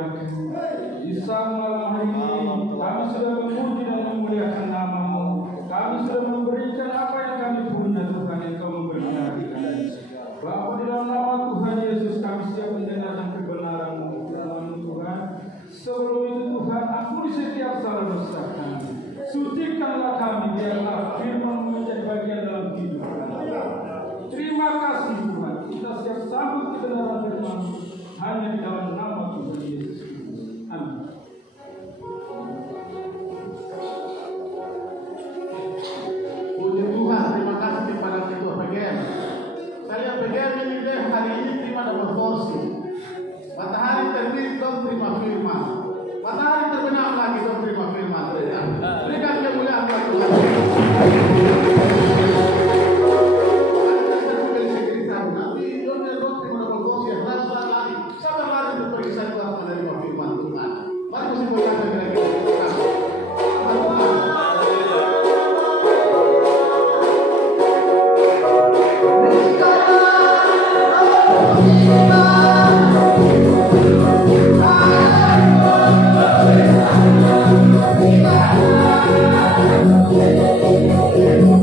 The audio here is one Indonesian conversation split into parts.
Di malam hari ini kami sudah memuji dan memuliakan nama-Mu. Kami sudah memberikan apa yang kami punya, Tuhan, yang Kau memberkati kami. Bapa, di dalam nama Tuhan Yesus kami siap mendengarkan kebenaran-Mu, Tuhan. Sebelum itu Tuhan, ampuni setiap salah dosa kami. Sucikanlah kami biarlah firman-Mu menjadi bagian dalam hidup kami. Terima kasih Tuhan. Kita siap sambut kebenaran firman-Mu hanya di dalam nama Tuhan Yesus. Amin. Puji Tuhan, terima kasih kepada Ketua PGM. Saya PGM ini deh hari ini terima dapat porsi. Matahari terbit, dong terima firman. Matahari terbenam lagi, dong terima firman. Berikan kemuliaan buat Tuhan. Nanti dong terima dapat porsi yang rasa lagi. Sabar lagi untuk periksa Tuhan menerima firman Tuhan. Mari musik berkata lagi. Thank you.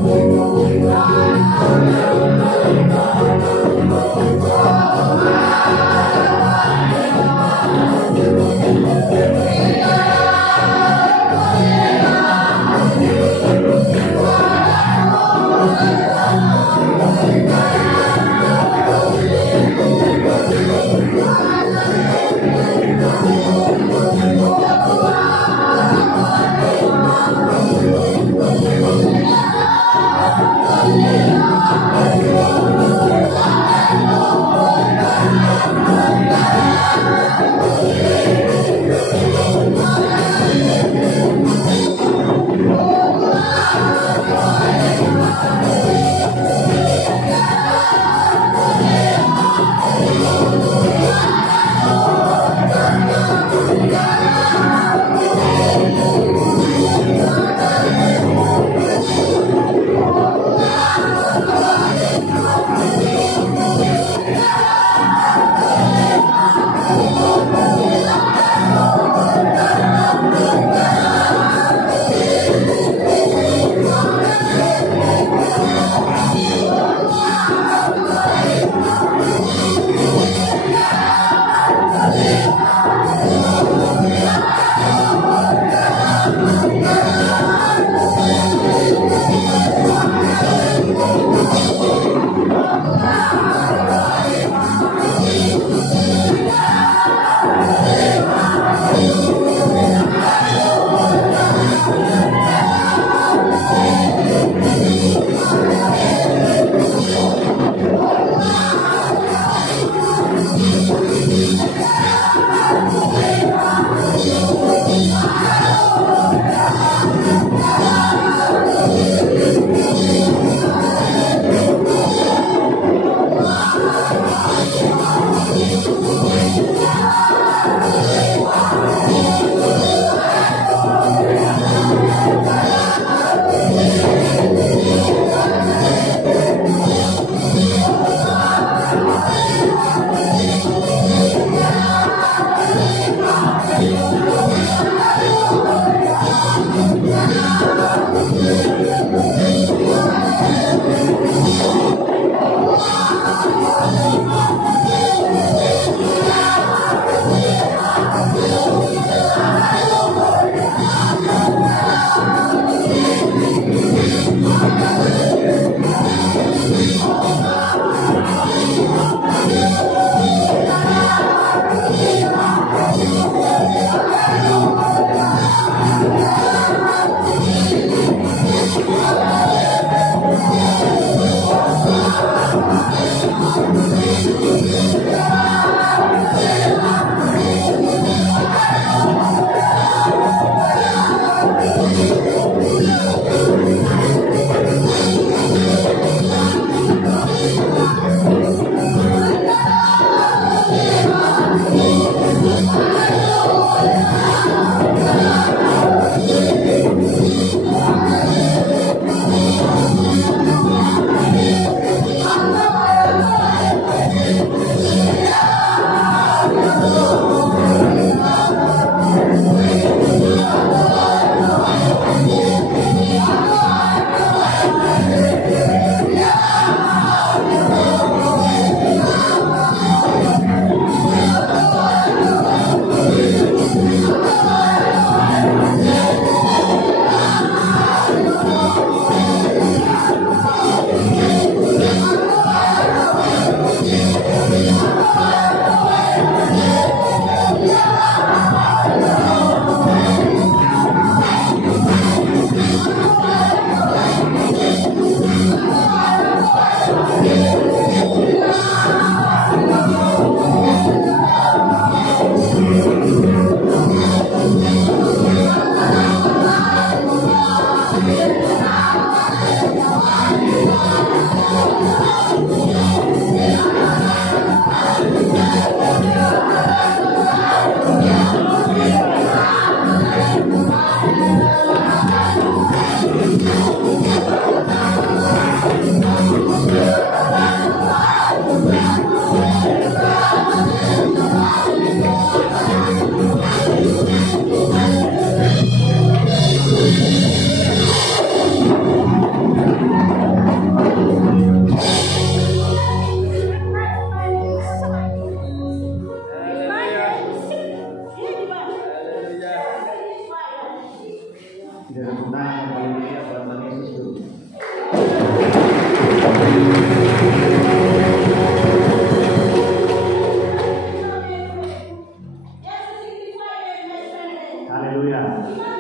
Haleluya.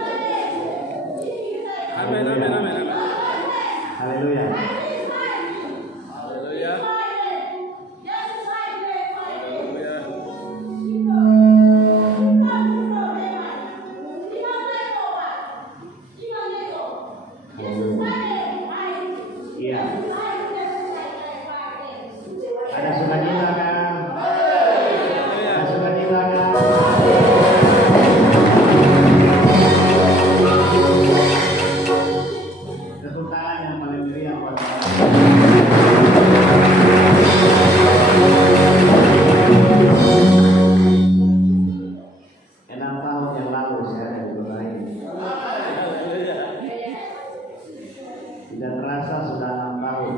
Amin, amin, amin, amin. Haleluya. Haleluya. Iya. Ada sukacita kan? Ada sukacita kan? Tepuk tangan yang paling meriah buat Enam tahun yang lalu saya ada di kota ini. Tidak terasa sudah 6 tahun.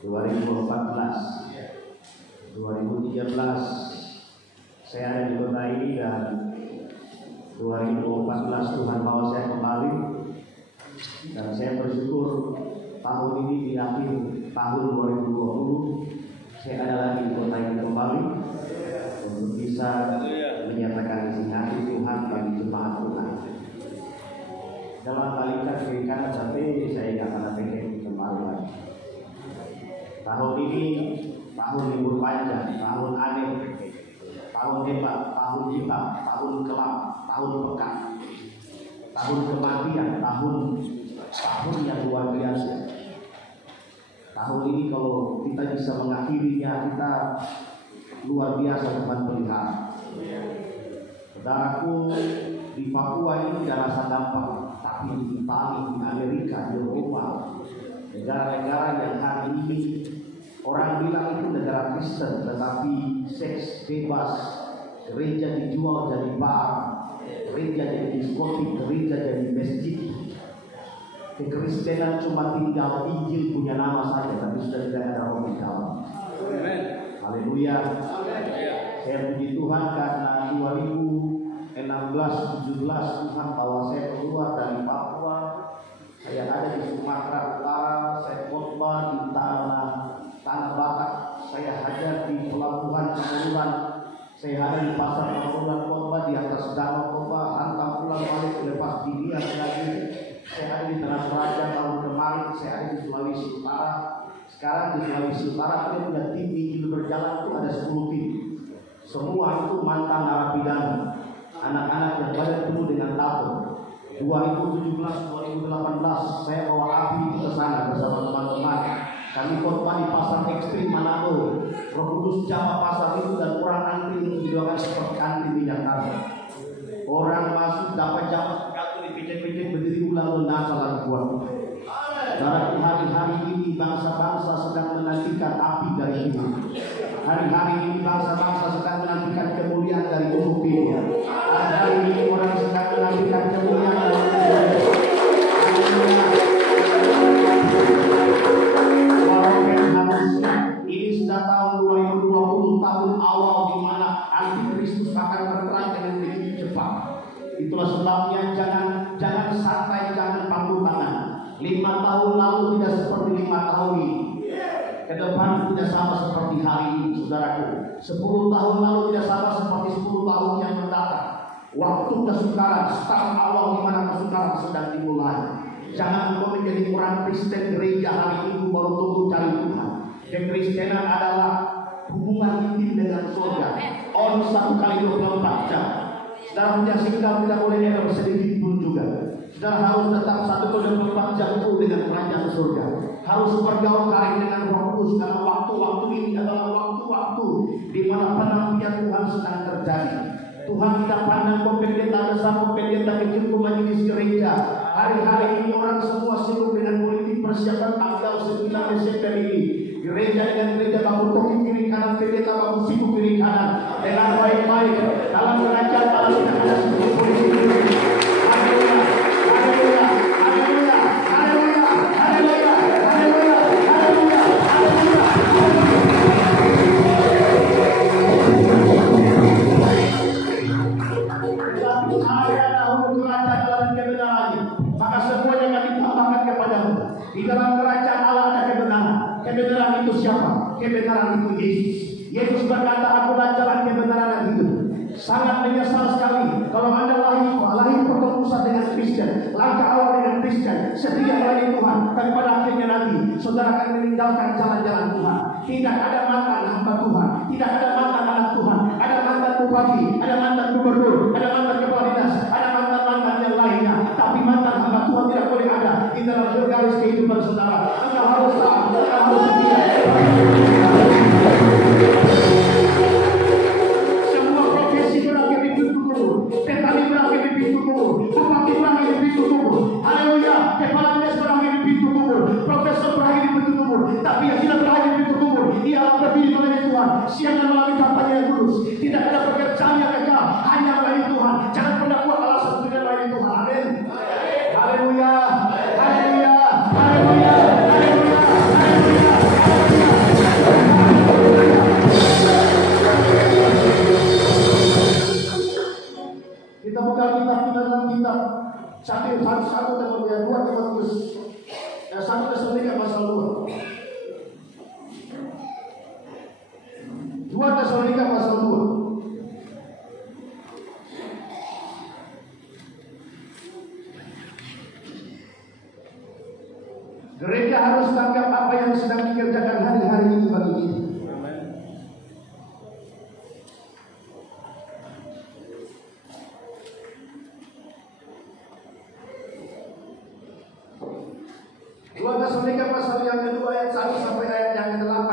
2014, 2013 saya ada di kota ini, dan 2014 Tuhan bawa saya kembali, dan saya bersyukur tahun ini di akhir tahun 2020 saya ada lagi di kota ini kembali untuk bisa menyatakan isi hati Tuhan bagi jemaat Tuhan. Dalam balikan kiri kanan sampai saya ingat anak pengen kembali lagi. Tahun ini tahun libur panjang, tahun aneh, tahun hebat, tahun hitam, tahun kelam, tahun pekat, tahun kematian, tahun yang luar biasa. Tahun ini kalau kita bisa mengakhirinya, kita luar biasa Tuhan pelihara. Saudaraku, di Papua ini tidak rasa gampang, tapi di Itali, di Amerika, di Eropa, negara-negara yang hari ini orang bilang itu negara Kristen, tetapi seks bebas, gereja dijual jadi bar, gereja jadi diskotik, gereja jadi masjid. Kekristenan cuma tinggal Injil punya nama saja, tapi sudah tidak ada roh di dalam. Haleluya. Saya puji Tuhan karena 2016-17 Tuhan bawa saya keluar dari Papua. Saya ada di Sumatera Utara, saya khotbah di tanah Batak, saya hadir di pelabuhan Kemuruan, saya ada di pasar Kemuruan khotbah, di atas danau khotbah, hantam pulang balik lepas di dia lagi. Saya ada di Tanah Raja tahun kemarin, saya ada di Sulawesi Utara. Sekarang di Sulawesi Utara kita punya tim Injil berjalan itu ada 10 tim. Semua itu mantan narapidana, anak-anak yang banyak penuh dengan tato. 2017-2018 saya bawa api itu ke sana bersama teman-teman. Kami khotbah di pasar ekstrim Manado. Roh Kudus jama pasar itu dan orang antri itu didoakan seperti antri minyak tanah. Orang masuk dapat jam jatuh dipijak-pijak berdiri ulang lunasa lagi buat. Dalam hari-hari ini bangsa-bangsa sedang menantikan api dari ini. Hari-hari ini bangsa-bangsa sedang menantikan kemuliaan dari ufuk ini. Hari ini orang sedang menantikan kemuliaan dari ufuk ini. Sudah tahun 2020, tahun awal di mana antikristus akan berperang dengan begitu cepat. Itulah sebabnya jangan santai, jangan pangku tangan. 5 tahun lalu tidak seperti 5 tahun ini. Ke depan tidak sama seperti hari ini, saudaraku. 10 tahun lalu tidak sama seperti 10 tahun yang mendatang. Waktu kesukaran, start awal di mana kesukaran sedang dimulai. Jangan engkau menjadi orang Kristen gereja hari ini baru tunggu cari Tuhan. Kekristenan adalah hubungan intim dengan surga. On 1 kali 24 jam. Saudara punya sikap tidak boleh error sedikit pun juga. Saudara harus tetap 1 kali 24 jam full dengan kerajaan surga. Harus bergaul karib dengan Roh Kudus karena waktu-waktu ini adalah waktu-waktu di mana penampian Tuhan sedang terjadi. Tuhan tidak pandang pendeta besar, pendeta kecil, majelis gereja. Hari-hari ini orang semua sibuk dengan politik persiapan tanggal 9 Desember ini. Gereja dengan gereja bangun toki kiri kanan, pendeta bangun sibuk kiri kanan. Dengan baik-baik dalam kerajaan Allah tidak ada sibuk politik. Haleluya, haleluya, haleluya, haleluya, haleluya, haleluya, haleluya, haleluya. Ada dahulu kerajaan Allah dan kebenarannya, maka semuanya akan ditambahkan kepadamu. Di dalam kerajaan Allah ada kebenaran. Kebenaran itu siapa? Kebenaran itu Yesus. Yesus berkata, akulah jalan, kebenaran dan hidup. Sangat menyesal sekali kalau Anda lahir setia melayani Tuhan, tapi pada akhirnya nanti saudara akan meninggalkan jalan-jalan Tuhan. Tidak ada mantan hamba Tuhan, tidak ada mantan anak Tuhan, ada mantan bupati, ada mantan gubernur, ada mantan kepala dinas, ada mantan-mantan yang lainnya. Tapi mantan hamba Tuhan tidak boleh ada di dalam garis kehidupan saudara. Engkau harus taat, engkau harus setia. Semua profesi berakhir di pintu kubur, petani berakhir di pintu kubur, bupati berakhir di pintu kubur. Haleluya, kepala dinas berakhir di pintu kubur, profesor berakhir di pintu kubur. Tapi yang tidak berakhir di pintu kubur, ia berdiri melayani Tuhan. Siang dan malam kampanye yang kudus. Tidak ada pekerjaan yang kekal, hanya melayani Tuhan. Jangan pernah buat alasan untuk melayani Tuhan. Amin. Haleluya, haleluya, haleluya, haleluya, haleluya. Kita buka kitab kita dalam kitab 1 Timotius 1 Tesalonika pasal 2. 2 Tesalonika pasal 2. Gereja harus tanggap apa yang sedang dikerjakan hari-hari ini bagi kita. Tesalonika pasal yang kedua ayat 1 sampai ayat yang ke-8.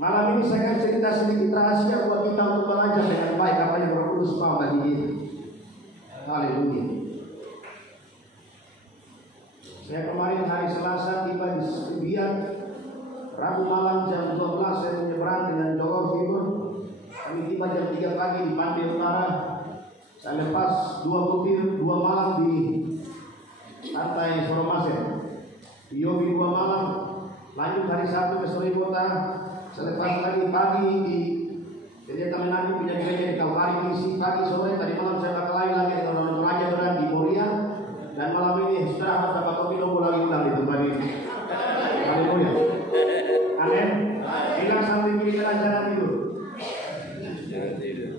Malam ini saya akan cerita sedikit rahasia buat kita untuk belajar dengan baik apa yang Roh Kudus mau bagi kita. Haleluya. Saya kemarin hari Selasa tiba di Sebian. Rabu malam jam 12 saya menyeberang dengan Johor Timur. Kami tiba jam 3 pagi di Pantai Utara. Saya lepas 2 butir 2 malam di Pantai Soromasen, di Yobi 2 malam, lanjut hari Sabtu ke Sorikota. Saya lepas lagi pagi di Gereja Kamenanti punya gereja di Kalvari misi pagi sore. Tadi malam saya bakal lain lagi dengan orang Raja Beran di Moria, dan malam ini saudara harus dapat kopi logo lagi pulang di tempat ini. Haleluya. Amin. Bilang sampai kiri kanan jangan tidur.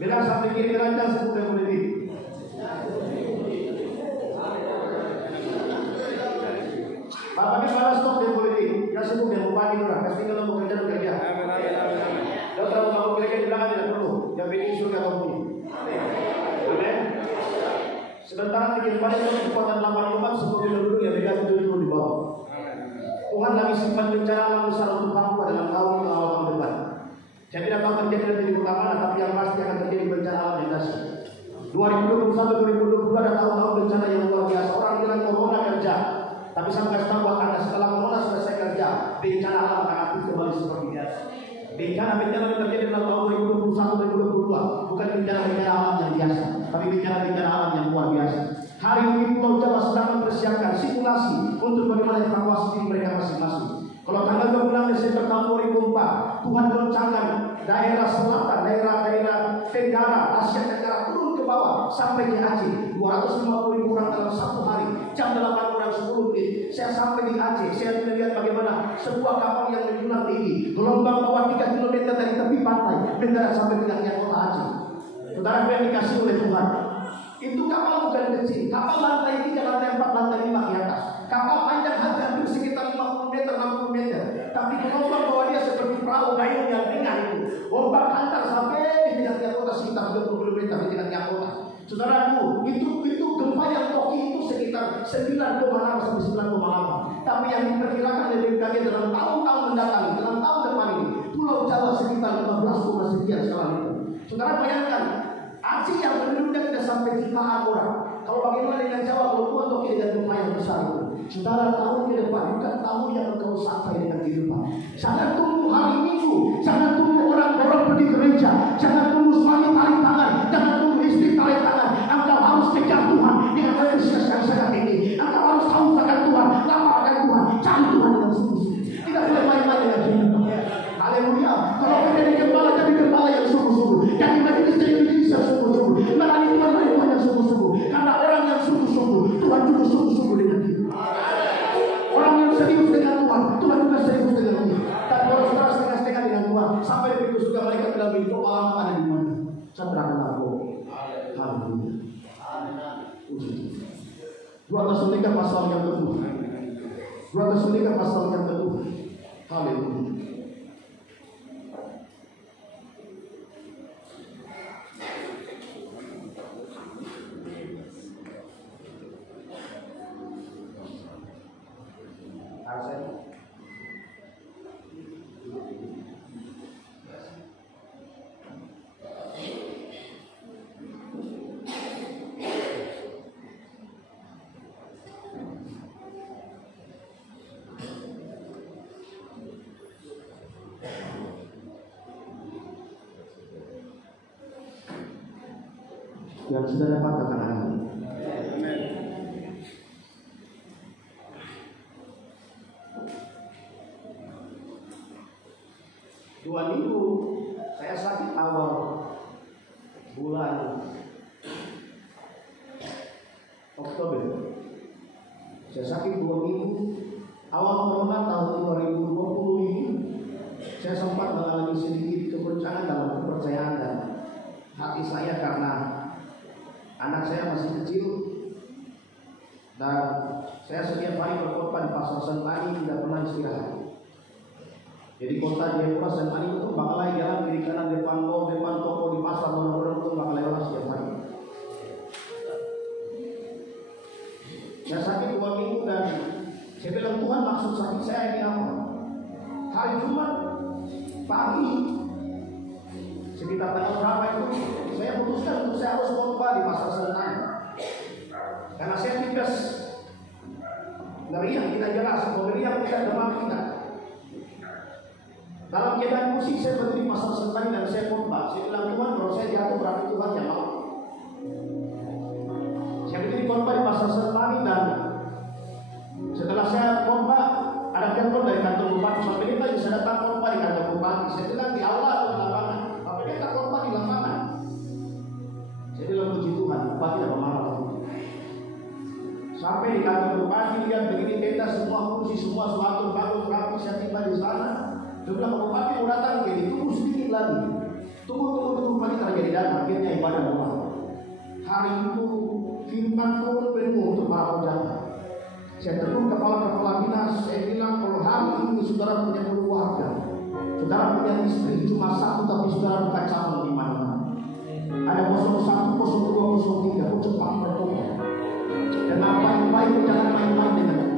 Bilang sampai kiri kanan jangan semudah boleh tidur. Bapak ini malas stop dia politik. Ya sibuk dia mau pagi orang. Pasti kalau mau kerja kerja. Kalau terlalu mau kerja di belakang tidak perlu. Yang bikin surga kamu ini. Amin. Sebentar lagi kembali ke kekuatan 8 umat sebelum dulu ya beda dulu di bawah. Tuhan lagi simpan rencana alam besar untuk Papua dalam tahun depan. Saya tidak tahu terjadi nanti di kota mana, tapi yang pasti akan terjadi bencana alam yang dahsyat. 2021-2022 ada tahun-tahun bencana yang luar biasa. Orang bilang corona kerja. Tapi saya kasih tahu buat Anda, setelah corona selesai kerja, bencana alam akan aktif kembali seperti biasa. Bencana yang terjadi dalam tahun 2021-2022 bukan bencana alam yang biasa, tapi bencana alam yang luar biasa. Hari ini Pulau Jawa sedang mempersiapkan simulasi untuk bagaimana evakuasi diri mereka masing-masing. Kalau tanggal 26 Desember tahun 2004, Tuhan goncangkan daerah selatan, daerah Tenggara, Asia Tenggara turun ke bawah sampai ke Aceh. 250.000 orang dalam 1 hari. Jam 8 kurang 10 menit. Saya sampai di Aceh. Saya melihat bagaimana sebuah kapal yang menjulang tinggi, gelombang bawah 3 km dari tepi pantai, mendarat sampai di tengah kota Aceh. Saudara yang dikasih oleh Tuhan. Itu kapal bukan kecil. Kapal lantai 3, lantai 4, lantai 5 di atas. Kapal panjang hampir sekitar 50 meter, 60 meter. Tapi gelombang bawah dia seperti perahu gayung yang ringan itu. Ombak hantar sampai di tengah kota sekitar 20 km di tengah kota. Saudaraku, itu gempa yang Toki itu sekitar 9,6 sampai 9,8. Tapi yang diperkirakan dari BMKG dalam tahun-tahun mendatang, dalam tahun depan ini, Pulau Jawa sekitar 15, sekian skala itu. Saudara bayangkan, Aceh yang penduduknya tidak sampai jutaan orang. Kalau bagaimana dengan Jawa, kalau Tuhan Toki dengan gempa yang besar itu. Saudara, tahun ke depan bukan tahun yang engkau sampai dengan kehidupan. Jangan tunggu hari Minggu, jangan tunggu orang-orang pergi gereja, jangan tunggu suami tarik tangan, jangan tunggu istri tarik tangan. Engkau harus kejar Tuhan dengan antusias yang sangat tinggi. Engkau harus tahu akan Tuhan, lama akan Tuhan, cari Tuhan dengan sungguh-sungguh. Tidak boleh main-main dengan kehidupan. Haleluya. Kalau kita jadi gembala yang sungguh-sungguh. Jadi majelis yang sungguh-sungguh. Melayani Tuhan yang sungguh-sungguh. Karena orang yang sungguh-sungguh, Tuhan juga sungguh-sungguh dengan kita. Orang yang serius dengan Tuhan, Tuhan juga serius dengan kita. Dan orang saudara setengah-setengah dengan Tuhan, sampai begitu juga mereka bilang itu pengalaman ada di mana. Saya berangkat aku. Haleluya. 2 Tesalonika pasal yang kedua. 2 Tesalonika pasal yang kedua. Haleluya. Yang sudah dapat katakan amin. Dua minggu saya sakit awal bulan Oktober. Saya sakit 2 minggu. Awal corona tahun 2020 ini saya sempat mengalami sedikit kegoncangan dalam kepercayaan dan hati saya karena anak saya masih kecil dan saya setiap hari berkorban di pasar Sentani, tidak pernah istirahat. Jadi kota Jayapura Sentani itu bakalai jalan kiri kanan depan toko di pasar benar-benar itu bakalai orang setiap hari. Saya sakit 2 minggu dan saya bilang, Tuhan, maksud sakit saya ini apa? Hari Jumat pagi sekitar tanggal berapa itu saya putuskan untuk saya harus khotbah di pasar Sentani karena saya tipes ngeriang kita jelas, ngeriang kita demam kita. Dalam keadaan musik saya berdiri di pasar Sentani dan saya khotbah. Saya bilang, Tuhan, kalau saya jatuh berarti Tuhan yang mau. Saya berdiri khotbah di pasar Sentani dan setelah saya khotbah ada telepon dari kantor bupati. Pak Pendeta bisa datang khotbah di kantor bupati. Saya bilang, di aula atau di lapangan? Pak Pendeta khotbah di lapangan. Saya bilang, puji Tuhan, bupati tidak marah. Sampai di kantor bupati lihat begini tenda semua kursi semua suatu bagus rapi. Saya tiba di sana. Dia bilang, bupati mau datang jadi tunggu sedikit lagi. Tunggu pagi terjadi dan akhirnya ibadah doa. Hari itu firman turun penuh untuk para penjaga. Saya telepon kepala dinas, saya bilang kalau hari ini saudara punya keluarga, saudara punya istri cuma satu tapi saudara bukan calon di mana. Ada 01, 02, 03, cepat bertobat. Dan apa yang baik jangan main-main dengan itu.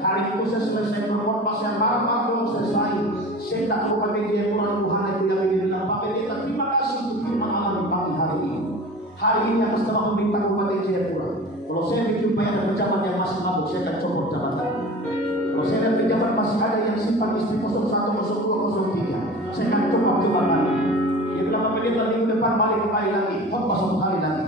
Hari itu saya selesai berkhotbah, saya marah belum selesai. Saya tak lupa media Quran Tuhan itu yang bilang, Pak Pendeta, terima kasih untuk firman Allah di pagi hari ini. Hari ini yang setelah meminta Kabupaten Jayapura. Kalau saya dijumpai ada pejabat yang masih mabuk, saya akan copot jabatan. Kalau saya lihat pejabat masih ada yang simpan istri 01, 02, 03, saya akan copot jabatan. Dia bilang, Pak Pendeta, minggu depan balik kembali lagi, khotbah 1 kali lagi.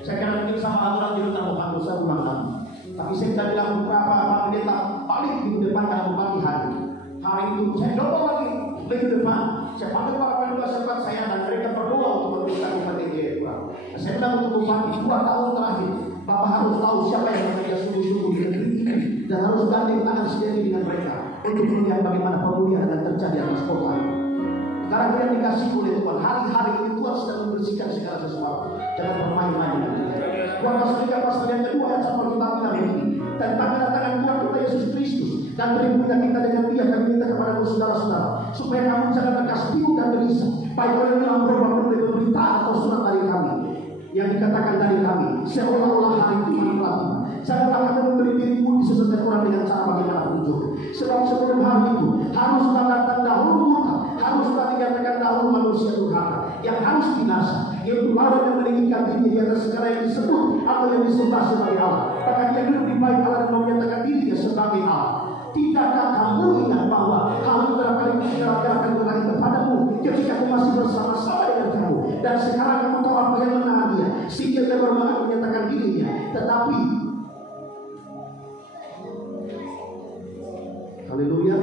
Saya akan bikin sama aturan di Rutan Muhammad, saya ulang lagi. Tapi saya tidak bilang beberapa Pak Pendeta balik minggu depan dalam pagi hari. Hari itu saya coba lagi minggu depan. Saya panggil para pendeta sempat saya dan mereka berdoa untuk meminta Kabupaten Jayapura. Saya bilang untuk bupati 2 tahun terakhir, Bapak harus tahu siapa yang bekerja sungguh-sungguh di negeri ini dan harus gandeng tangan sendiri dengan mereka untuk melihat bagaimana pemulihan akan terjadi atas kota. Sekarang kita dikasih oleh Tuhan. Hari-hari ini Tuhan sedang membersihkan segala sesuatu. Jangan bermain-main dengan Tuhan. 2 Tesalonika pasal yang kedua ayat 1 kita bilang begini. Tentang kedatangan Tuhan kita Yesus Kristus dan beribunya kita dengan Dia kami minta kepada saudara-saudara supaya kamu jangan lekas bingung dan gelisah. Baik oleh dalam berbagai berita atau surat dari kami yang dikatakan dari kami seolah-olah hari itu telah tiba. Janganlah kamu memberi dirimu disesatkan orang dengan cara bagaimana tunjuk. Sebab sebelum hari itu harus datang dahulu murka, haruslah dikatakan dahulu manusia durhaka yang harus binasa, yaitu lawan yang meninggikan diri di atas segala yang disebut atau yang disembah sebagai Allah. Bahkan dia lebih baik Allah dan menyatakan dirinya sebagai Allah. Tidakkah kamu ingat bahwa hal itu dapat dikatakan kembali kepadamu ketika aku masih bersama-sama dengan kamu, dan sekarang kamu tahu apa yang menahan dia sehingga dia bermaksud menyatakan dirinya. Tetapi haleluya.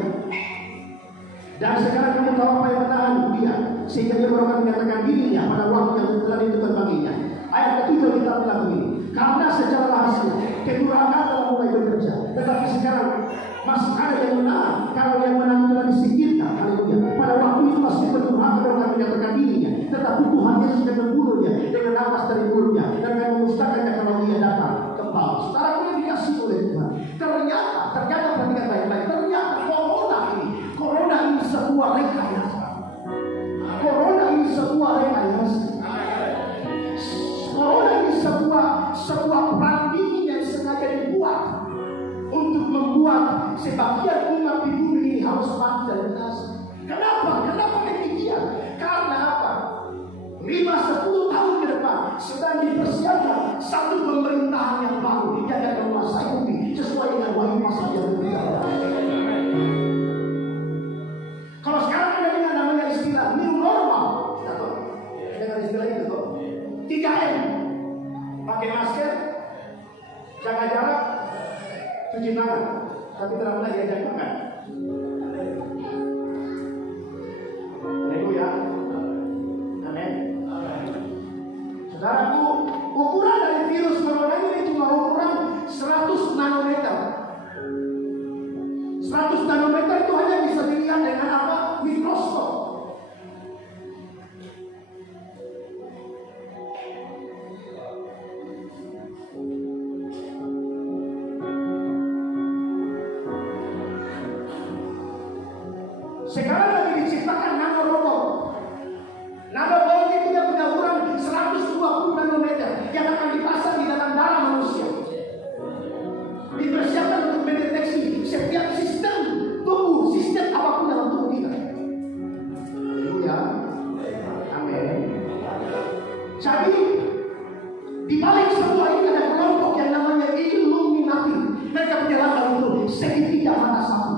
Dan sekarang kamu tahu apa yang menahan dia sehingga dia bermaksud menyatakan dirinya pada waktu yang telah ditentukan baginya. Ayat ketiga kita bilang begini, karena secara rahasia kedurhakaan telah mulai bekerja, tetapi sekarang masih ada yang menang. Kalau yang menang telah disingkirkan, haleluya. Pada waktu itu masih berdurhaka dan akan menyatakan dirinya, tetapi Tuhan Yesus akan membunuhnya dengan nafas dari mulutnya dan akan memusnahkannya kalau dia datang kembali. saudara yang dikasih oleh Tuhan. Ternyata perhatikan baik-baik. Ternyata corona ini sebuah rekayasa. Corona ini sebuah rekayasa. Corona ini sebuah perang dingin yang sengaja dibuat untuk membuat sebagian umat di bumi ini harus mati dan binasa. Kenapa demikian? Karena apa? 5-10 tahun ke depan sedang dipersiapkan satu pemerintahan yang baru yang akan menguasai bumi sesuai dengan wahyu pasal yang berikutnya. Kalau sekarang ada dengan namanya istilah new normal, dengan istilah itu 3M, pakai masker, jaga jarak, cuci tangan, tapi terang diajak makan. Haleluya, amin. Saudaraku, ukuran dari virus corona ini cuma ukuran 100 nanometer. 100 nanometer itu hanya bisa dilihat dengan apa? Mikroskop. Sekarang lagi diciptakan nanorobot. Nanorobot itu yang punya ukuran 120 nanometer yang akan dipasang di dalam darah manusia. Dipersiapkan untuk mendeteksi setiap sistem tubuh, sistem apapun dalam tubuh kita. Haleluya, amin. Jadi di balik semua ini ada kelompok yang namanya Illuminati. Mereka punya langkah untuk segitiga mata satu.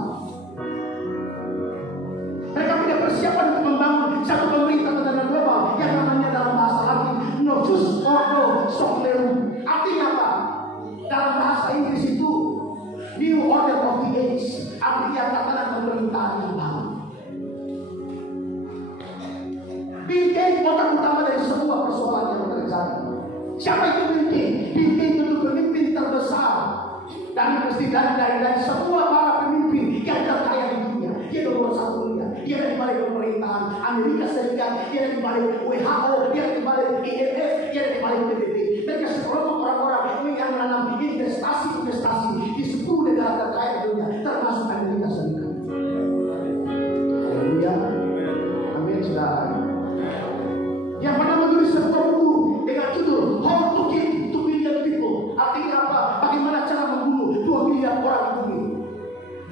Mereka punya persiapan untuk membangun satu pemerintah tatanan global yang namanya dalam bahasa Latin Novus Ordo Seclorum. Artinya apa? Dalam bahasa Inggris itu New Order of the Age. Artinya tatanan pemerintahan yang baru. Bill Gates otak utama dari semua persoalan yang terjadi. Siapa itu Bill Gates? Bill Gates itu pemimpin terbesar dari semua para pemimpin yang terkaya di dunia. Dia nomor 1 dunia. Dia ada di balik pemerintahan Amerika Serikat, dia ada di balik WHO, dia ada di balik IMF, dia ada di balik PBB. Mereka sekelompok orang-orang yang menanam investasi di 10 negara terkaya di dunia, termasuk Amerika Serikat. Haleluya, amin saudara. Yang pernah menulis sebuah buku dengan judul How to Kill 2 Billion People. Artinya apa? Bagaimana cara membunuh 2 miliar orang di bumi.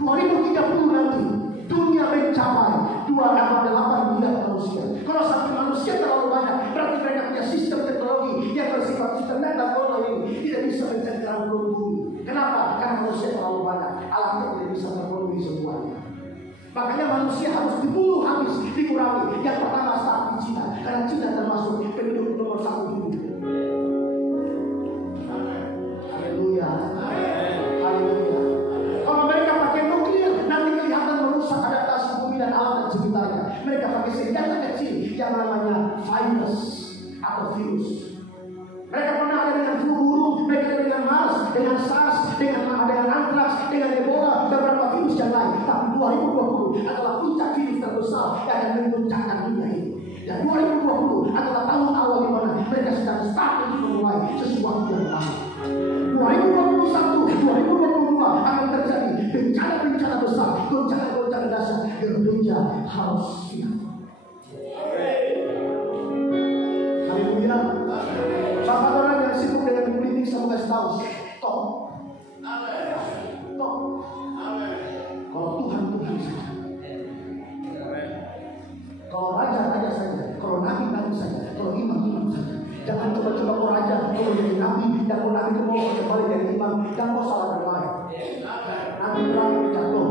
2030 nanti dunia mencapai 2,8 miliar manusia. Kalau satu manusia terlalu banyak, berarti mereka punya sistem teknologi yang bersifat internet dan online tidak bisa mencengkeram bumi. Kenapa? Karena manusia terlalu banyak, alatnya tidak bisa memenuhi semuanya. Makanya manusia harus dibunuh habis, dikurangi. Yang pertama start di Cina, karena Cina termasuk penduduk nomor 1 di dunia. Haleluya, haleluya. Kalau mereka pakai nuklir, nanti kelihatan merusak adaptasi bumi dan alam dan sekitarnya. Mereka pakai senjata kecil yang namanya virus atau virus. Mereka pernah ada dengan flu burung, mereka ada dengan MERS, dengan SARS, dengan antraks, dengan Ebola, dan beberapa virus yang lain. Tapi 2020 adalah puncak virus terbesar yang akan mengguncangkan dunia ini. Dan 2020 adalah tahun awal di mana mereka sedang start untuk memulai sesuatu yang baru. 2021, 2022 akan terjadi bencana-bencana besar, goncangan-goncangan dasar yang gereja harus siap. Haleluya. Bapak orang yang sibuk dengan politik saya mau kasih tahu, stop. Stop. Kalau Tuhan saja. Kalau raja saja, kalau nabi saja, kalau imam saja. Jangan coba-coba mau raja, mau jadi nabi, dan mau nabi itu mau kembali dari imam, dan mau salah bermain. Nabi perang jatuh.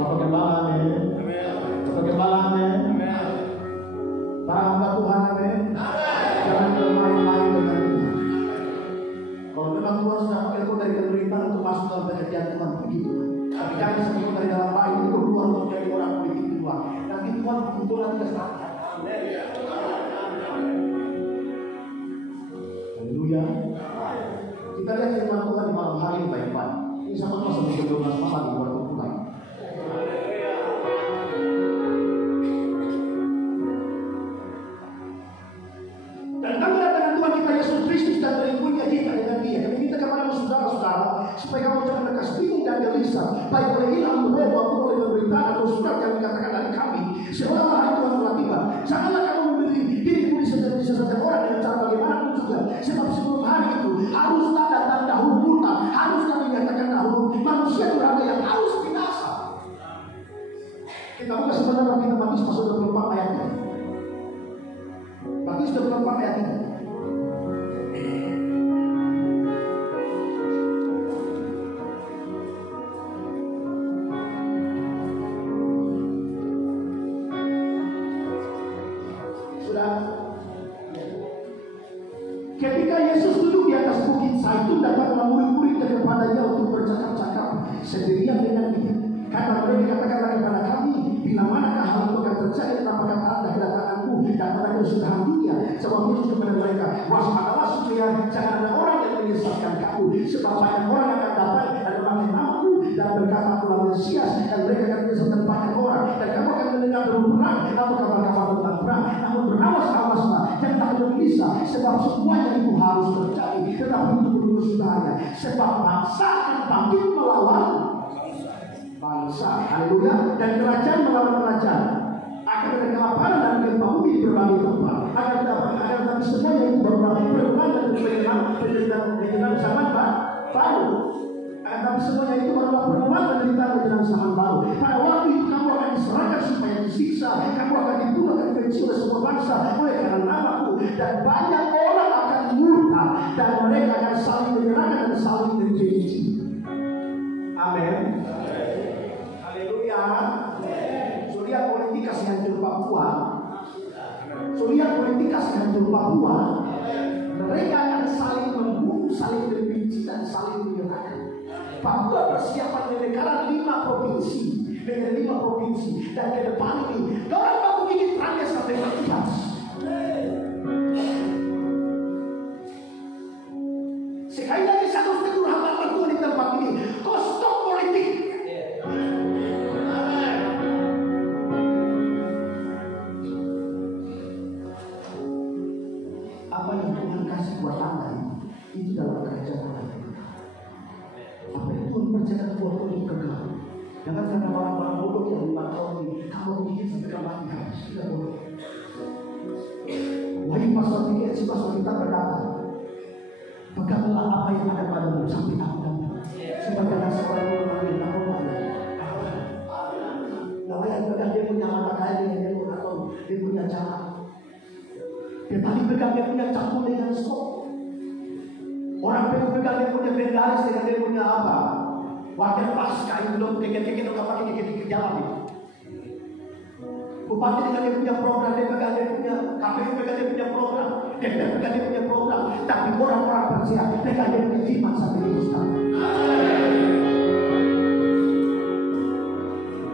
Bapak Gembala, amin. Bapak Gembala, amin. Para hamba Tuhan, amin. Jangan bermain-main dengan Tuhan. Kalau memang Tuhan sudah pakai kau dari pemerintahan untuk masuk dalam pekerjaan Tuhan, begitu. Tapi jangan sebelum dari dalam bayi itu keluar untuk jadi orang politik di luar. Nanti Tuhan kumpul nanti kesalahan. Haleluya. Kita lihat firman Tuhan di malam hari yang baik-baik. Ini sama pasal 12 malam di luar mulai. lantas bingung dan gelisah, baik oleh hilang roh maupun oleh pemberitaan atau surat yang dikatakan dari kami, seolah-olah hari Tuhan telah tiba. Janganlah kamu memberi dirimu disesatkan orang dengan cara bagaimanapun juga, sebab sebelum hari itu harus datang dahulu murtad, haruslah dinyatakan dahulu manusia durhaka yang harus binasa. Kita buka sebenarnya kita Matius pasal 24 ayat ini. Matius 24 ayat ini. Ketika Yesus duduk di atas bukit Zaitun, datanglah murid-muridnya kepadanya untuk bercakap-cakap sendirian dengan dia. Karena mereka katakanlah kepada kami, bila manakah hal itu akan terjadi, apakah tanda kedatanganmu dan pada kesudahan dunia? Sebab Yesus kepada mereka, waspadalah supaya jangan ada orang yang menyesatkan kamu, sebab banyak orang akan datang dan memakai namaku dan berkata akulah Mesias, dan mereka akan menyesatkan banyak orang, dan kamu akan mendengar berperang atau kabar-kabar tentang perang. Namun berawas-awaslah, jangan gelisah, sebab semuanya itu harus terjadi, tetapi itu belum kesudahnya. Sebab bangsa akan bangkit melawan bangsa, haleluya, dan kerajaan melawan kerajaan. Akan ada kelaparan dan gempa bumi di berbagai tempat. Akan tapi semuanya itu berulang dan menjelang zaman baru. Tapi semuanya itu adalah perubahan penderitaan menjelang zaman baru. Pada waktu itu kamu akan diserahkan supaya disiksa, kamu akan dibunuh dan dibenci oleh semua bangsa oleh karena namaku, dan banyak orang akan murtad dan mereka akan saling menyerahkan dan saling membenci. Amin. Haleluya. Suria politika hancur Papua. Suria politika hancur Papua. Mereka akan saling membunuh, saling membenci dan saling menyerahkan. Papua persiapan negara 5 provinsi dengan 5 provinsi, dan ke depan ini orang baku gigit rantai sampai mati. Sekali lagi satu tegur hamba Tuhan di tempat ini, kau stop politik. Apa yang Tuhan kasih buat anda itu dalam kerajaan Allah. Apa yang Tuhan percayakan buat untuk kekal. Jangan karena orang-orang bodoh yang 5 tahun ini kamu bikin sampai mati habis. Tidak boleh. Wahyu pasal 3 ayat 11 kita berkata, peganglah apa yang ada padamu sampai aku datang, supaya jangan seorang pun mengambil namamu. Kalau yang pegang dia punya mata kail dengan dia atau dia punya cara. Dia tadi pegang dia punya cangkul dengan skop. Orang pegang dia punya bendaris dengan dia punya apa? Wakil pas kain belum keket-keket atau pakai keket-keket jalan itu. Bupati dengan dia punya program, dia pegang dia punya KPU, pegang dia punya program, DPR pegang dia punya program. Tapi orang-orang percaya pegang dia punya firman sampai itu sekarang.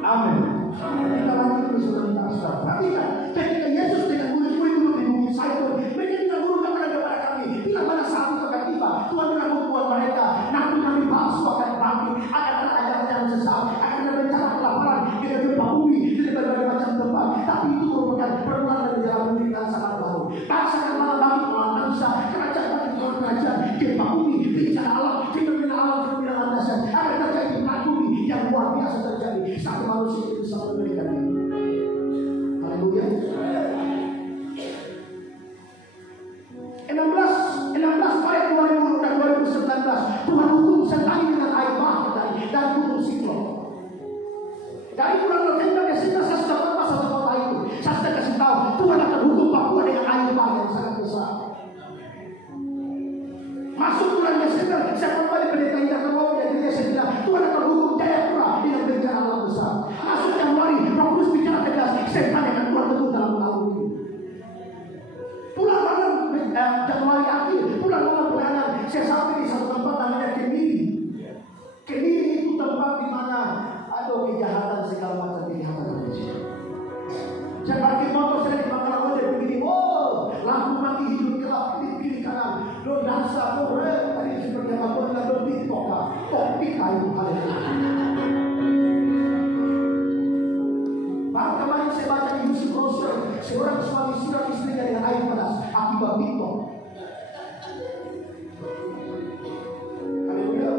Amin. Kita lanjut ke saudara-saudara. Perhatikan, ketika Yesus dengan murid-murid dulu di Bukit Zaitun, mereka tidak mengurungkan kepada kami. Bila mana saat itu akan tiba, Tuhan telah membuat mereka, nabi-nabi palsu akan bangkit, akan ada ajaran-ajaran sesat, akan ada bencana kelaparan, kita gempa bumi, dari berbagai macam tempat. Tapi itu merupakan permulaan dari jalan penderitaan sangat baru. Bangsa akan malah bangkit melawan bangsa, kerajaan bangkit melawan kerajaan, gempa bumi, bencana alam, fenomena alam, fenomena landasan, akan terjadi gempa bumi yang luar biasa terjadi saat manusia itu bisa memberikan ini. Haleluya. 16 ayat 2000 dan 2019 Tuhan hukum sekali dengan air bah dari gunung Siklon. Dari bulan November Desember saya sudah lepas satu kota itu. Saya sudah kasih tahu Tuhan akan hukum Papua dengan air bah yang sangat besar. Masuk bulan Desember saya kembali pendeta yang terbawa dari gereja, saya bilang Tuhan akan hukum Jayapura dengan bencana alam besar. Masuk Januari Roh Kudus bicara tegas, saya akan keluar tentu dalam tahun ini. Bulan malam Januari akhir, bulan malam bulanan saya sampai di satu tempat namanya Kemiri. Kemiri itu tempat di mana ada kejahatan segala macam kejahatan. Saya parkir motor saya di Mangala Kode begini, oh lampu mati hidup gelap di kiri kanan, lo dansa, lo tadi seperti apa pun lo tiktok, topik kayu haleluya. Baru kemarin saya baca di Yusuf Browser, seorang suami siram istrinya dengan air panas akibat TikTok. Haleluya.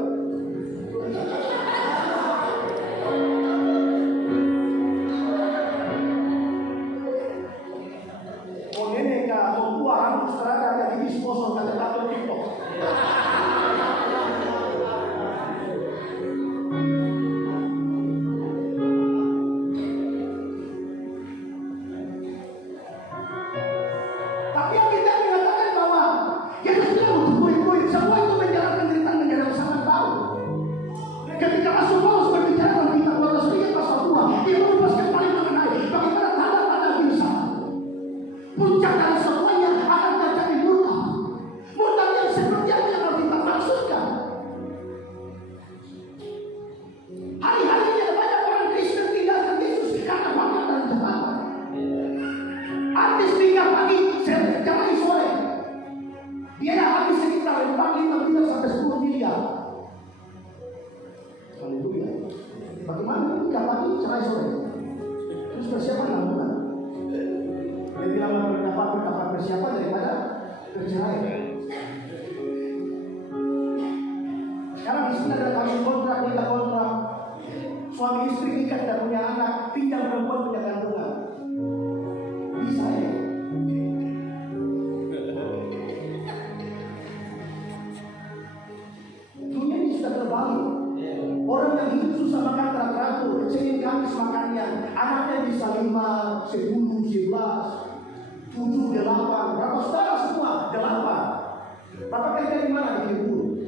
Bagaimana nikah pagi cerai sore? Terus persiapan 6 bulan. Lebih lama berdapat persiapan daripada bercerai. Sekarang di sini ada kawin kontrak, nikah kontrak. Suami istri nikah tidak punya anak, pinjam perempuan punya kandungan. Bisa ya? Dunia ini sudah terbalik. Orang yang hidup susah makan teratur, Senin Kamis makannya, anaknya bisa 5, 10, 11, 7, 8, berapa saudara semua 8. Bapak kerja di mana? Di Kebun.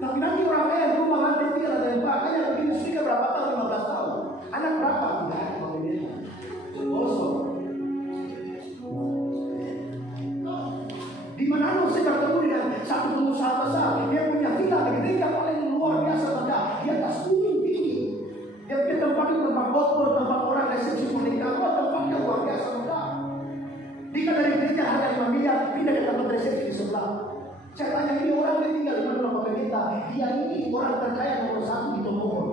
Tapi nanti orang kaya di rumah lantai 3 ada yang makanya begini sudah berapa tahun? 15 tahun. Anak berapa? Tidak ada pembelian. Kosong. Di mana saya bertemu dengan satu pengusaha besar, dia punya villa di gereja paling luar biasa megah, di atas gunung tinggi. Dia punya tempat botol, tempat orang resepsi pernikahan, tempatnya luar biasa megah. Dia dari gereja harga 5 miliar, pindah ke tempat resepsi di sebelah. Saya tanya ini orang yang tinggal di mana Bapak kita? Dia ini orang terkaya nomor 1 di Tomohon.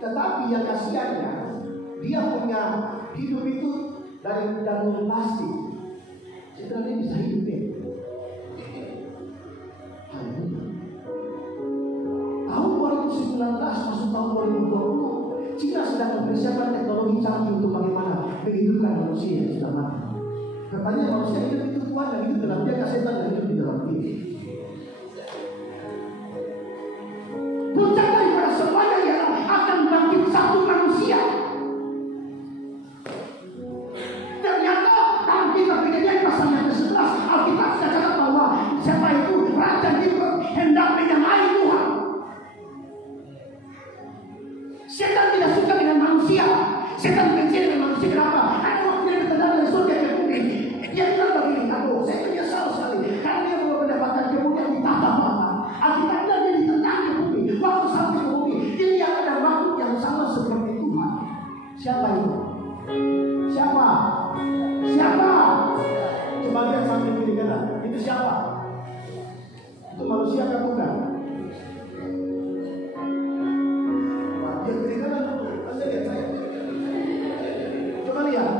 Tetapi yang kasihannya, dia punya hidup itu dari plastik. Setelah dia bisa hidup deh. Tahun 2019 masuk tahun 2020, Cina sedang mempersiapkan teknologi canggih untuk bagaimana menghidupkan manusia yang sudah mati. Katanya manusia hidup itu Tuhan yang hidup dalam dia, setan yang hidup di dalam dia. Puncak daripada semuanya ialah akan bangkit satu manusia. Ternyata dalam kitab Kejadian pasal yang ke-11 Alkitab sudah kata bahwa siapa itu Raja Nimrod hendak menyamai Tuhan. Setan tidak suka dengan manusia. Setan benci dengan manusia. Kenapa? Karena waktu dia bertendang dari surga ke bumi, dia bilang begini, saya menyesal sekali karena dia mau mendapatkan kemuliaan di tahta-tahta. Akibatnya dia ditendang ke bumi. Waktu sampai ke bumi, ini ada makhluk yang sama seperti Tuhan. Siapa itu? Siapa? Siapa? Coba lihat sampai kiri kanan. Itu siapa? Itu manusia kan bukan? Dia kiri kanan dulu. Anda lihat saya. Coba lihat.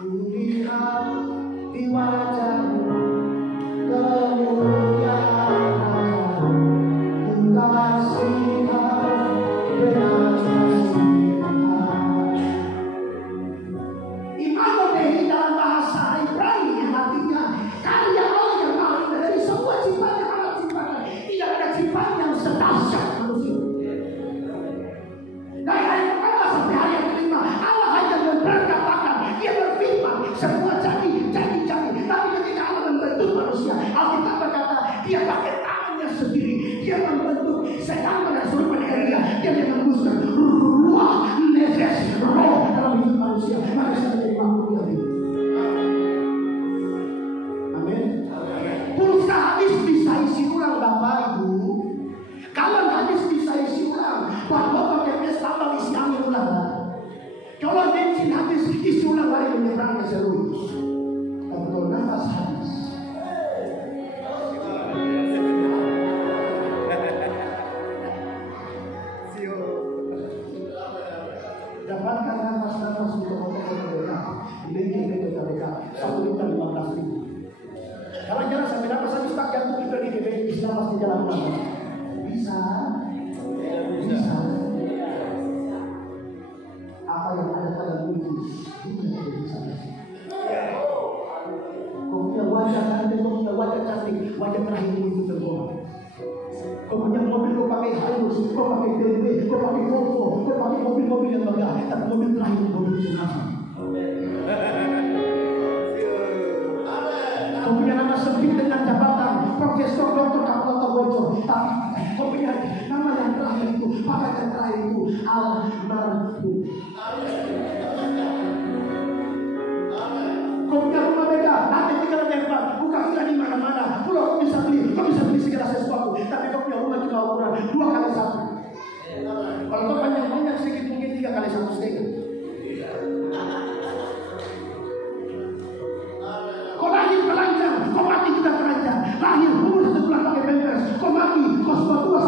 Lihat di wajahmu kemuliaan kekasihan dengan Immanuel dalam bahasa Ibrani yang artinya karya Allah yang maha indah. Dari semua ciptaan yang Allah ciptakan, tidak ada ciptaan yang sedahsyat manusia. Dari hari pertama sampai hari yang kelima, Allah hanya berkatakan, dia berfirman, semua jadi. Tapi ketika Allah membentuk manusia, Alkitab berkata dia pakai tangannya sendiri, dia membentuk sedang pada seluruh penegarian, dia mengembuskan ruah nefes roh dalam hidup manusia. Manusia menjadi makhluk yang hidup. Amin. Pulsa habis bisa isi ulang Bapak Ibu. Kalau habis bisa isi ulang, bahwa pakai mes tambah isi angin ulang. Kalau bensin habis isi ulang lari menyeberang ke seluruh. Kalau nafas habis, dapatkan nafas untuk otak-otak di KPK 1.15.000. Kalau jangan sampai nafas habis tak jantung pergi ke BPJS nafas di jalan mana? Bisa. Apa yang ada pada itu tidak bisa. Kau punya wajah cantik, kau punya wajah cantik, wajah terakhirmu itu tergolong. Kau punya mobil, kau pakai Hilux, kau pakai BMW, kau pakai Volvo, kau pakai mobil-mobil yang megah, tapi mobil terakhir mobil jenazah. Kau punya nama sempit dengan jabatan profesor, doktor, kapolter, bocor, tapi kau punya nama yang terakhir itu, pakai yang terakhir itu almarhum. Kau punya rumah megah, nanti tinggal tembak, buka villa di mana-mana, pulau kau bisa beli segala sesuatu, tapi kau punya rumah cuma ukuran 2x1. Kalau kau panjang sedikit mungkin 3x1,5. Kau lahir telanjang, kau mati juga telanjang. Lahir umur 1 bulan pakai pampers, kau mati kau semua tua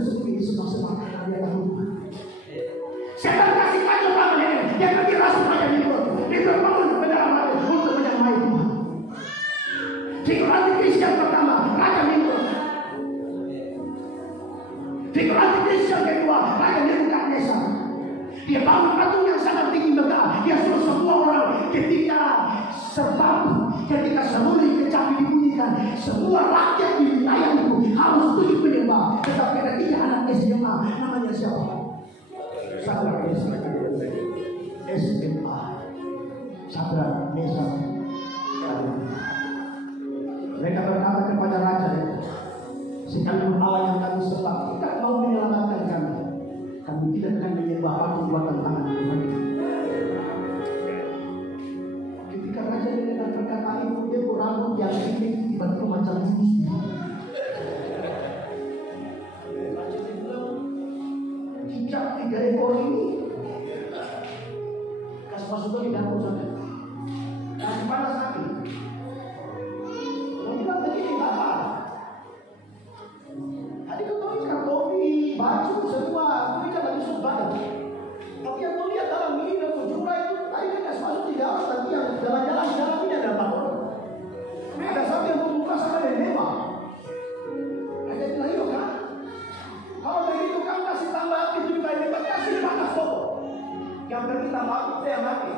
seperti semak-semak dia tahu. Setan kasih kacau tangannya, dia pergi rasul macam itu. Dia bangun kepada amal untuk menyamai Tuhan. Figurasi Kristen pertama, Raja Nimrod. Figurasi Kristen kedua, Raja Nebukadnezar. Dia bangun patung yang sangat tinggi megah. Dia suruh semua orang ketika semuli kecapi dibunyikan, semua rakyat di wilayah itu harus tunduk menyembah. Tetapi ada 3 anak SMA, namanya siapa? Sadrak, SMA, Sadrak, Mesach, mereka berkata kepada raja, sekalipun Allah yang kami sembah tidak mau menyelamatkan kami tidak akan menyembah patung buatan tangan Tuhan. Ketika raja mendengar perkataan itu, dia ragu yang ini tiba-tiba macam jurus. Cicak 3 ekor ini kasih masuk ke dapur saja. Kasih panas lagi. Bilang begini, apa? Tadi kau ikan topi, baju semua, mereka lagi sudah badan. Tapi yang kau lihat dalam ini dan kujura itu, tadi kan masuk di dalam, tapi yang jalan-jalan di dalam ini ada 4 orang. Ada satu yang membuka sama dengan dewa. Ada bilang itu kan? Kalau begitu kan kasih tambah api juga ini, kasih panas pokok. Yang pergi tambah api, saya mati.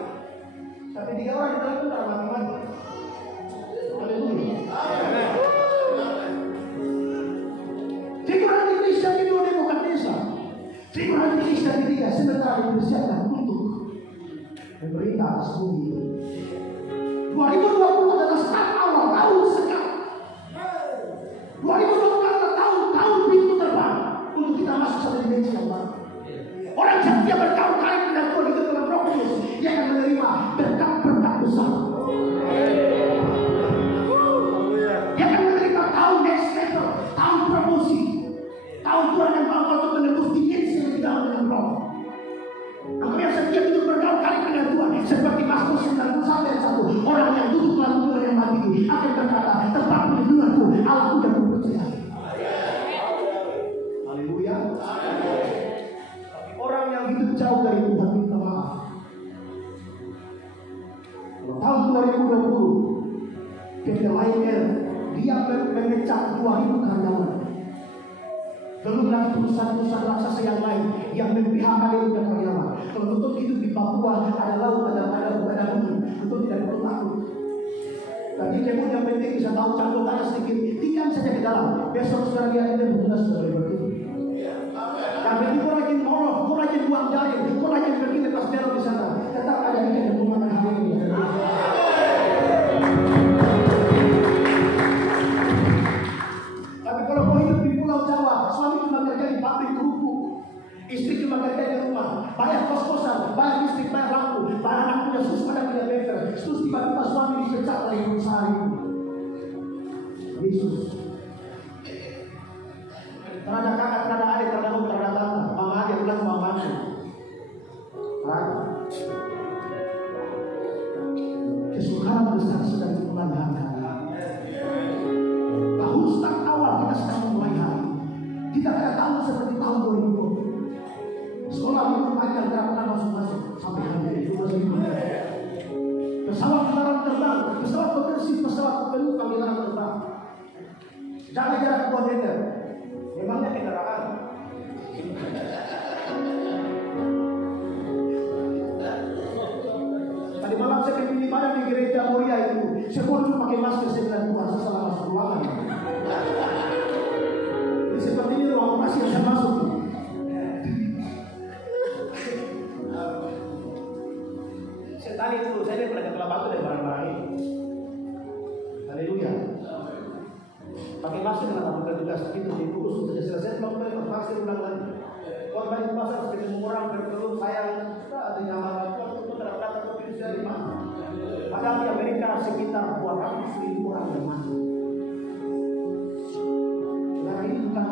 Tapi 3 orang di dalam itu tidak mati-mati. Figurasi Kristen ini oleh Nebukadnezar. Figurasi Kristen ketiga sementara dipersiapkan untuk memerintah atas bumi. 2020 adalah start awal tahun sekarang. 2020 adalah tahun pintu terbang untuk kita masuk satu dimensi yang baru. Orang setia bertahun-tahun dengan Tuhan itu dalam Roh Kudus, dia akan menerima berkat-berkat besar. Dia akan menerima tahun next level, tahun promosi, tahun Tuhan yang mampu untuk menembus dimensi yang di dalam dengan Roh. Aku yang setia itu berkali-kali dengan Tuhan, seperti Mazmur 91 orang yang duduk dalam Tuhan yang mati itu akan berkata, tempat perlindunganku, Allahku yang kupercaya. Haleluya. Tapi orang yang hidup jauh dari Tuhan minta maaf. Tahun 2020 PT Lion Air dia memecah 2.000 karyawan. Belum lagi perusahaan-perusahaan raksasa yang lain yang memphk dari karyawan. Kalau betul hidup di Papua ada laut, ada gunung, betul tidak perlu takut. Tapi kamu yang penting bisa tahu campur tanah sedikit, tinggal saja di dalam. Besok saudara lihat itu benar saudara berarti. Tapi kau rajin ngorok, kau rajin buang jaring, kau rajin pergi lepas belok di sana. Tetap ada ikan yang memakan hari ini. Tapi kalau kau hidup di Pulau Jawa, suami cuma kerja di pabrik kerupuk, istri cuma kerja di rumah, bayar kos-kosan, bayar listrik, bayar lampu, bayar anak punya susu pada kilometer, terus tiba-tiba suami dipecat oleh perusahaan itu. Yesus. Terada kakak, terada adik, terada om, terada tante, mama adik bilang mama mantu. Kesukaran besar sedang dimulai hari. Tahun start awal kita sedang memulai hari. Kita tidak tahu seperti tahun 2020. Sekolah libur panjang tidak pernah masuk sampai hari ini. Pesawat dilarang terbang, pesawat bersih, pesawat penuh kami larang terbang. Jaga jarak 2 meter. Memangnya kendaraan. Tadi malam saya pergi ibadah di gereja Moria itu, semua cuma pakai masker, saya bilang Tuhan saya salah masuk ruangan. Jadi seperti ini ruang operasi yang saya masuk. Saya tanya dulu, saya ini pernah kelabatu dari barang-barang ini. Haleluya. Pakai masker kenapa bukan tugas itu dibungkus sudah selesai belum boleh masker ulang lagi. Kalau balik pasar ketemu orang berkeluh sayang, ada nyaman lagi waktu terdapat virus dari mana? Padahal di Amerika sekitar 200.000 orang yang mati. Nah ini bukan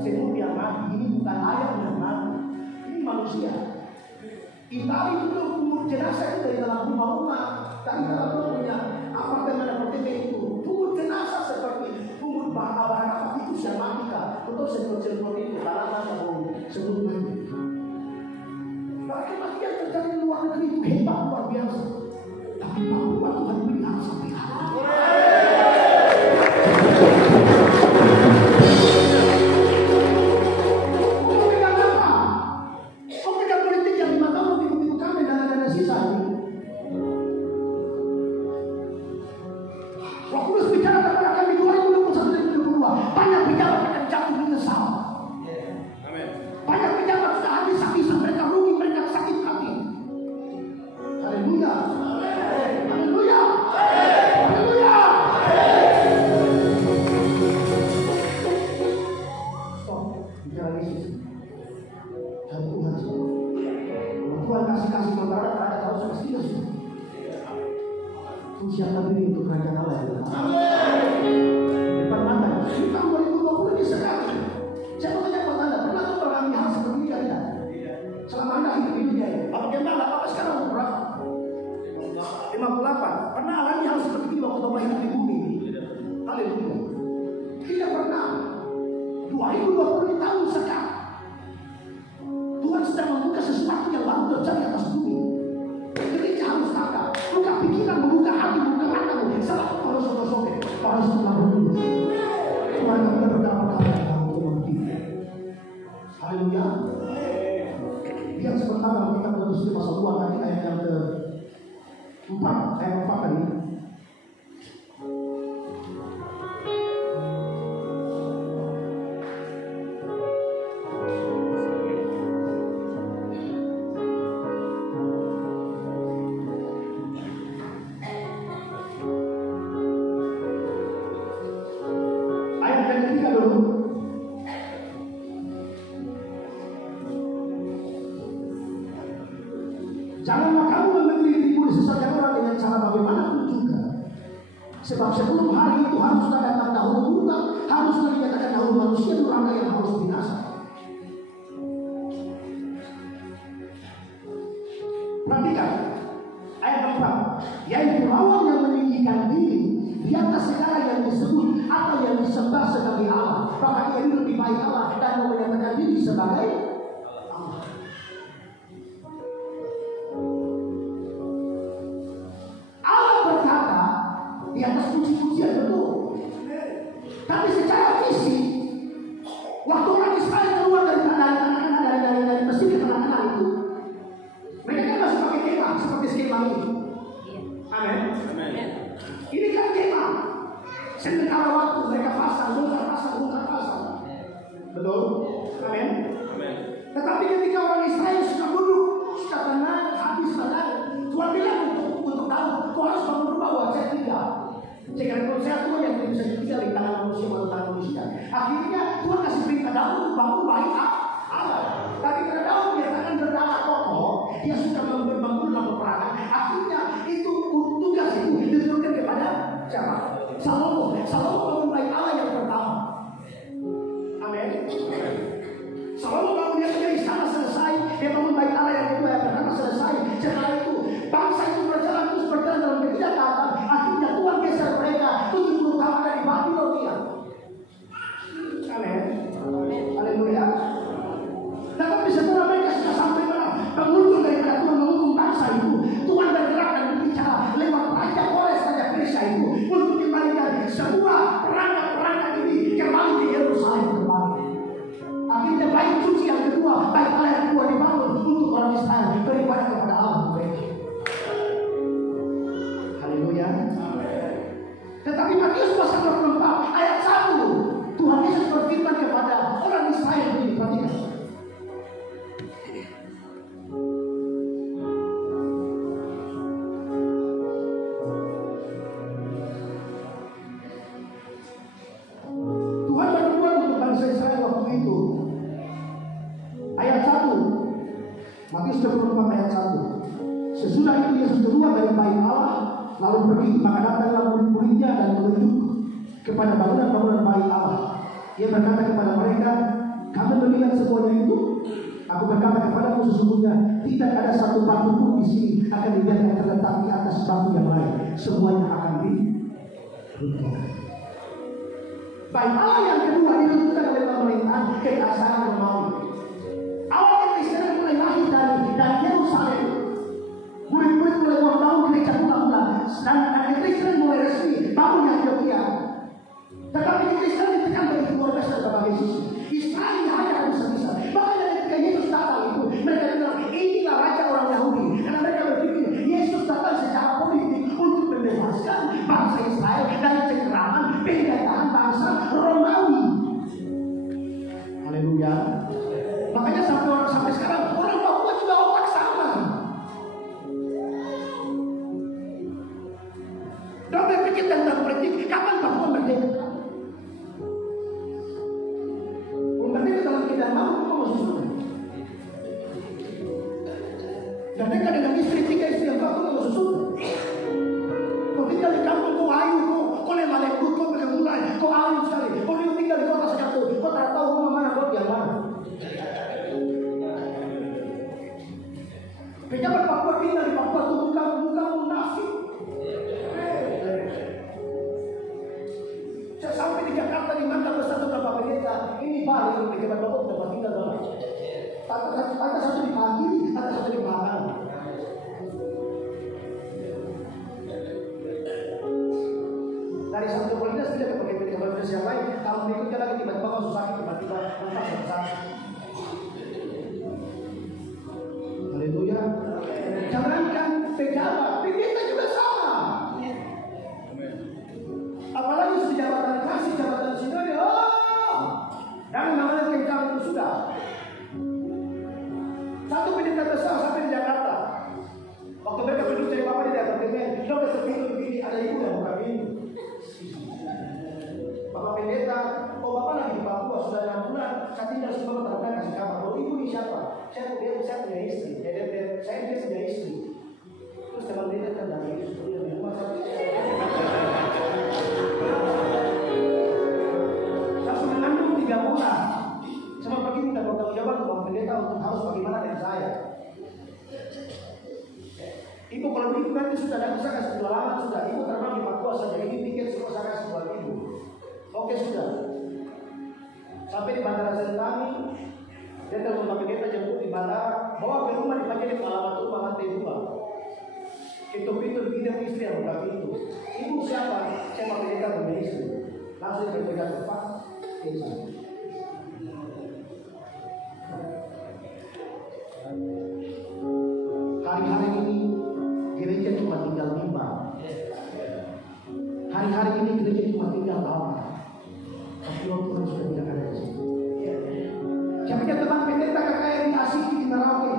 seluruh yang mati, ini bukan ayam yang mati, ini manusia. Itali itu kubur jenazah itu dari dalam rumah-rumah, dari dalam rumahnya apartemen itu kubur jenazah seperti kubur bahan itu saya mati kah? betul semprot itu karena sebelumnya. Bahkan yang terjadi di luar negeri itu hebat luar biasa. Tapi Papua Tuhan berikan sampai hari. Kau pegang apa? Kau pegang politik yang 5 tahun begitu kami dana sisa ini. Roh Kudus bicara kepada kami 2021 dan 2022. Banyak pejabat akan jatuh menyesal. Banyak pejabat sudah habis-habisan, mereka rugi, mereka sakit hati. Haleluya. Haleluya. Haleluya. Stop. Bicara Yesus. Dan Tuhan. Tuhan kasih kepada rakyat harus kasih Yesus. Siapkan diri untuk kerajaan Allah. Depan mata. Di tahun 2020 ini sekali. Saya mau tanya kepada Anda, pernah tuh mengalami hal seperti ini tidak? Selama Anda hidup di dunia ini. Bagaimana? Apa sekarang umur berapa? 58. Pernah alami hal seperti ini waktu Bapak hidup di bumi ini? Haleluya. Tidak pernah. 2020 tahun sekarang. Tuhan sedang membuka sesuatu yang baru terjadi atas bumi. Gereja harus tahu. Buka pikiran, membuka hati, membuka matamu. Salah harus sobek-sobek. Harus tetap berdua. Tuhan kami berdapat kabar kamu mengerti. Haleluya. Lihat sebentar kalau kita menerus di pasal 2 tadi ayat yang ke-4. Ayat 4 tadi. Janganlah kamu memberi dirimu disesatkan orang dengan cara bagaimanapun juga. Sebab sebelum hari itu harus datang dahulu Tuhan, harus dinyatakan dahulu manusia durhaka yang harus binasa. Perhatikan ayat 4, yaitu lawan yang meninggikan diri di atas segala yang disebut atau yang disembah sebagai Allah. Bahkan ia lebih baik Allah dan menyatakan diri sebagai Allah. Allah berkata di atas puji-pujian betul. Tapi secara fisik, waktu orang Israel keluar dari Mesir ke tanah Kanaan itu, mereka kan masih pakai kemah seperti skema ini. Amin. Ini kan kemah. Sementara waktu mereka pasang. Betul? Amin. Tetapi ketika orang Israel sudah duduk, sudah tenang, habis tenang, Tuhan bilang untuk tahu, kau harus bangun rumah buat saya tinggal. Jika saya Tuhan yang tidak bisa tinggal di tangan manusia. Akhirnya Tuhan kasih perintah Daud untuk bangun baik Allah. Tapi karena Daud menyatakan berdarah kokoh, dia sudah membangun dalam peperangan. Akhirnya itu tugas itu diberikan kepada siapa? Salomo bangun baik Allah yang pertama. Amin. Salomo bangun dia punya istana selesai, dia bangun baik Allah yang kedua yang pertama selesai. Setelah itu bangsa itu berjalan dalam ketidaktaatan. Akhirnya Tuhan geser mereka 70 tahun ada di Babilonia. Amin. Haleluya. Tetapi setelah mereka sudah sampai mana? Pengunjung daripada Tuhan menghukum bangsa itu, Tuhan bergerak dan berbicara lewat raja Kores, raja Persia itu untuk kembalikan semua perangkat ini kembali ke Yerusalem kembali. Akhirnya baik suci yang kedua, baik Allah yang kedua dibangun untuk orang Israel beribadah kepada Allah mereka. Haleluya. Tetapi Matius pasal 24 ayat 1 Tuhan Yesus berfirman kepada orang Israel ini, perhatikan. Tuhan berbuat untuk bangsa Israel waktu itu. Ayat 1 Matius 24 ayat 1. Sesudah itu Yesus keluar dari bait Allah, lalu pergi, maka datanglah murid-muridnya dan menunjuk kepada bangunan-bangunan bait Allah. Ia berkata kepada mereka, kamu melihat semuanya itu? Aku berkata kepadamu sesungguhnya tidak ada satu batu pun di sini akan dibiarkan terletak di atas batu yang lain. Semuanya akan diruntuhkan. Bait Allah yang kedua diruntuhkan oleh pemerintah. pemerintahan kekaisaran Romawi. Awal Kekristenan mulai lahir dari Yerusalem. Murid-murid mulai membangun gereja mula-mula, dan Kekristenan mulai resmi bangun yang Antioquia. Tetapi Kekristenan ditekan begitu luar biasa dari berbagai sisi. Israel hanya akan bisa. Makanya ketika Yesus datang itu, mereka bilang inilah raja orang Yahudi. Karena mereka berpikir Yesus datang secara politik untuk membebaskan bangsa Israel dari cengkeraman penjajahan bangsa Romawi. Haleluya. Makanya sampai sekarang orang Papua juga otak sama. Don't berpikir tentang politik. Kapan Papua merdeka? Merdeka dalam keadaan mau masuk surga. Merdeka dengan istri 3 istri 4 masuk surga. Kau tinggal di kampung kau ayu, kau lemah lembut, kau mulai, kau ayu sekali. Kau tinggal di kota satu, kau tak tahu rumah mana, kau di mana. Pejabat Papua tinggal di Papua itu bukan munafik. Saya sampai di Jakarta di Manta bersatu beberapa pendeta. Ini baru pejabat Papua sudah tinggal dalam. Ada satu di pagi, ada satu di malam. Dari satu kualitas tidak pakai pejabat yang lain. Kalau berikutnya lagi tiba-tiba masuk sakit, tiba-tiba nafas sakit. Haleluya. Jangankan pejabat, pendeta juga sama. Apalagi sudah jabatan kasih, jabatan sinode, dan namanya kencang itu sudah. Satu pendeta besar sampai di Jakarta. Waktu mereka duduk dari bapak di apartemen, dia berpikir begini, ada ibu yang buka pintu. Bapak pendeta, bapak lagi di Papua sudah 6 bulan, saya tinggal semua terangkan kasih kabar. Ibu ini siapa? Saya punya istri. Saya punya istri. Terus teman pendeta kan dari istri di rumah saya. Saya sudah mengandung 3 bulan. Sama pergi minta bertanggung jawab ke bapak pendeta untuk harus bagaimana dengan saya. Ibu kalau begitu nanti sudah ada saya kasih pengalaman sudah. Ibu terbang di Papua saja. Ini tiket semua saya kasih buat ibu. Oke sudah. Sampai di Bandara Sentani, dia telepon bapak pendeta jemput di bandara, bawa ke rumah dipanggil di alamat rumah lantai 2. Itu pintu tidak istri yang buka pintu. Ibu siapa? Saya bapak pendeta punya istri. Langsung berpegang Pak. Hari-hari ini gereja cuma tinggal bimbang. Hari-hari ini gereja cuma tinggal doa. Tapi Roh Tuhan sudah tidak ada di situ. Siapa teman pendeta kakak yang asik di Merauke.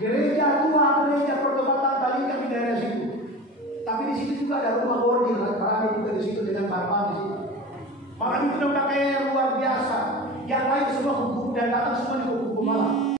Gereja tua, gereja pertobatan Balika di daerah situ. Tapi di situ juga ada rumah bordir, rame juga di situ dengan bapak di situ. Malah itu udah kakak yang luar biasa. Yang lain semua hukum dan datang semua